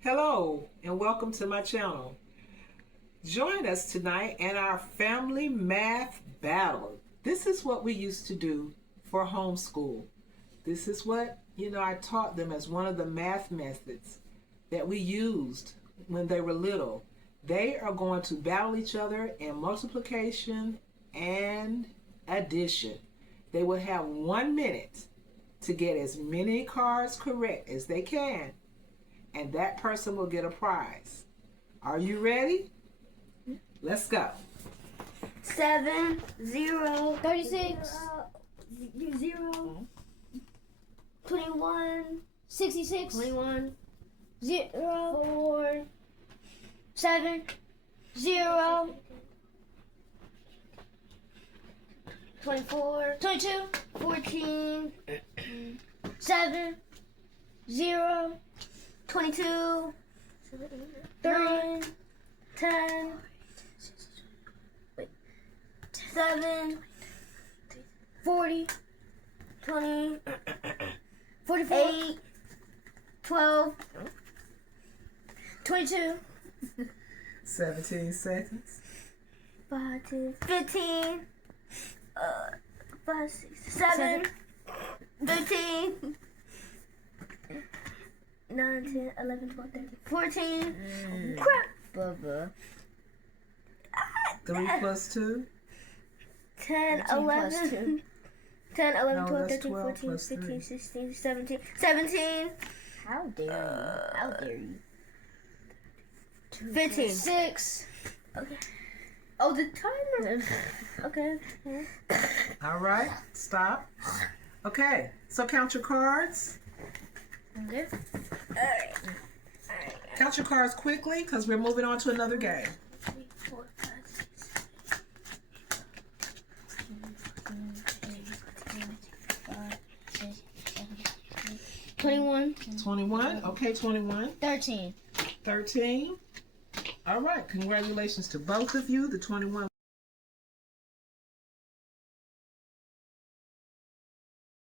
Hello and welcome to my channel. Join us tonight in our family math battle. This is what we used to do for homeschool. This is what, I taught them as one of the math methods that we used when they were little. They are going to battle each other in multiplication and addition. They will have 1 minute to get as many cards correct as they can, and that person will get a prize. Are you ready? Let's go. 7, 0, 36, 0, 21, 66, 21, 0, 4, 7, 0, 24, 22, 14, 7, 0, 22, 3, 10, 7, 40, 20, 44, 8, 12, 22, 17 seconds. 15, 5, 6, 7, 13, 9, 10, 11, 12, 13, 14. Crap! Bubba. 3 plus 2. 10, 13 plus 11, 10, 11, No, 12, that's 13, 12 14, plus 15, three. 16, 17, 17, How dare you? How dare you? 15. 6. Okay. Oh, the timer. Okay. All right, stop. Okay, so count your cards. Okay. Alright. Count your cards quickly because we're moving on to another game. 3, 4, 5, 6, 21, 21. Okay, 21. 13. 13. All right, congratulations to both of you. The 21